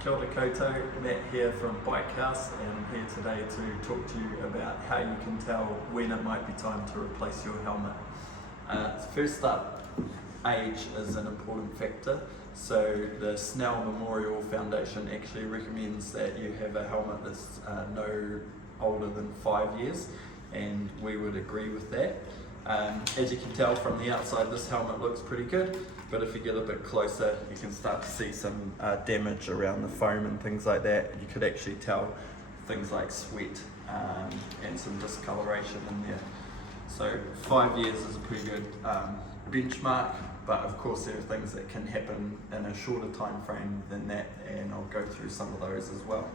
Kia ora koutou, Matt here from Bike House, and I'm here today to talk to you about how you can tell when it might be time to replace your helmet. First up, age is an important factor. So the Snell Memorial Foundation actually recommends that you have a helmet that's no older than 5 years, and we would agree with that. As you can tell from the outside, this helmet looks pretty good, but if you get a bit closer, you can start to see some damage around the foam and things like that. You could actually tell things like sweat and some discoloration in there. So 5 years is a pretty good benchmark, but of course there are things that can happen in a shorter time frame than that, and I'll go through some of those as well.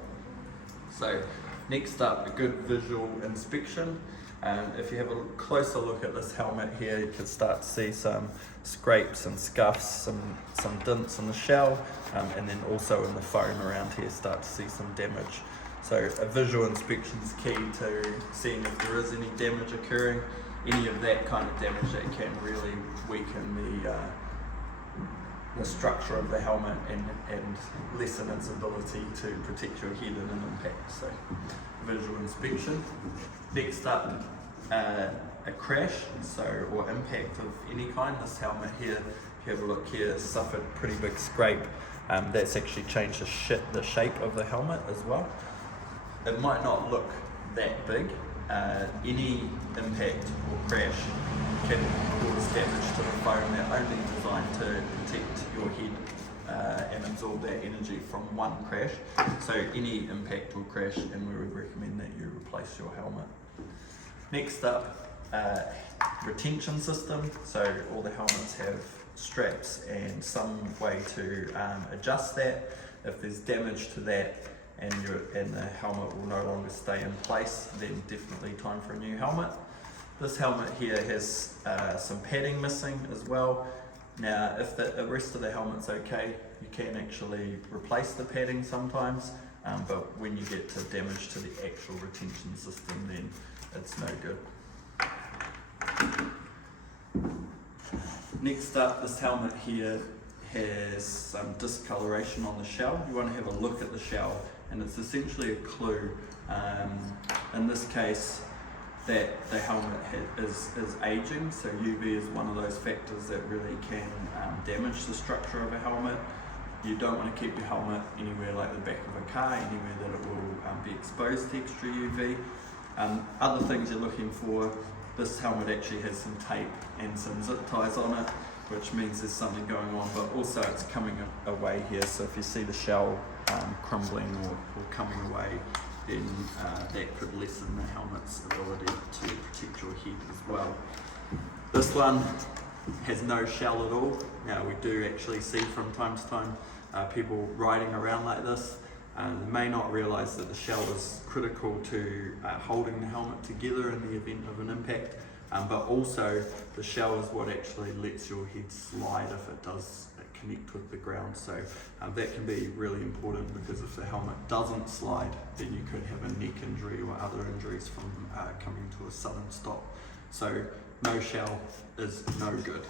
So next up, a good visual inspection. If you have a closer look at this helmet here, you can start to see some scrapes and scuffs, some dents in the shell, and then also in the foam around here start to see some damage. So a visual inspection is key to seeing if there is any damage occurring. Any of that kind of damage that can really weaken the structure of the helmet and lessen its ability to protect your head in an impact. So visual inspection. Next up, a crash, or impact of any kind. This helmet here, if you have a look here, suffered a pretty big scrape. That's actually changed the shape of the helmet as well. It might not look that big. Any impact or crash can cause damage to the foam. They're only designed to protect your head and absorb that energy from one crash. So any impact or crash, and we would recommend that you replace your helmet. Next up, retention system. So all the helmets have straps and some way to adjust that. If there's damage to that and the helmet will no longer stay in place, then definitely time for a new helmet. This helmet here has some padding missing as well. Now, if the rest of the helmet's okay, you can actually replace the padding sometimes, but when you get to damage to the actual retention system, then it's no good. Next up, this helmet here has some discoloration on the shell. You want to have a look at the shell, and it's essentially a clue, in this case, that the helmet is aging. So UV is one of those factors that really can damage the structure of a helmet. You don't want to keep your helmet anywhere like the back of a car, anywhere that it will be exposed to extra UV. Other things you're looking for, this helmet actually has some tape and some zip ties on it, which means there's something going on, but also it's coming away here. So if you see the shell crumbling or coming away, then that could lessen the helmet's ability to protect your head as well. This one has no shell at all. Now, we do actually see from time to time people riding around like this. They may not realise that the shell is critical to holding the helmet together in the event of an impact, but also the shell is what actually lets your head slide if it does connect with the ground. So that can be really important, because if the helmet doesn't slide, then you could have a neck injury or other injuries from coming to a sudden stop. So no shell is no good.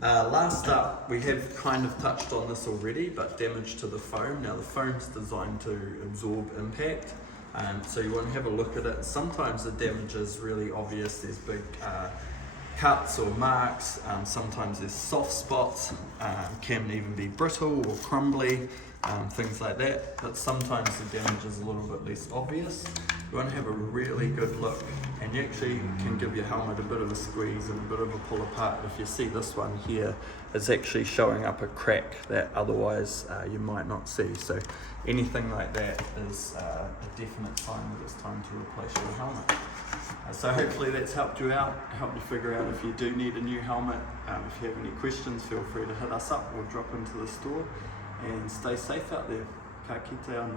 Last up, we have kind of touched on this already, but damage to the foam. Now, the foam's designed to absorb impact, so you want to have a look at it. Sometimes the damage is really obvious. There's big cuts or marks, sometimes there's soft spots, can even be brittle or crumbly, things like that, but sometimes the damage is a little bit less obvious. You want to have a really good look, and you actually can give your helmet a bit of a squeeze and a bit of a pull apart. If you see this one here, it's actually showing up a crack that otherwise you might not see. So anything like that is a definite sign that it's time to replace your helmet. So hopefully that's helped you out, helped you figure out if you do need a new helmet. If you have any questions, feel free to hit us up or drop into the store, and stay safe out there. Ka kite anō.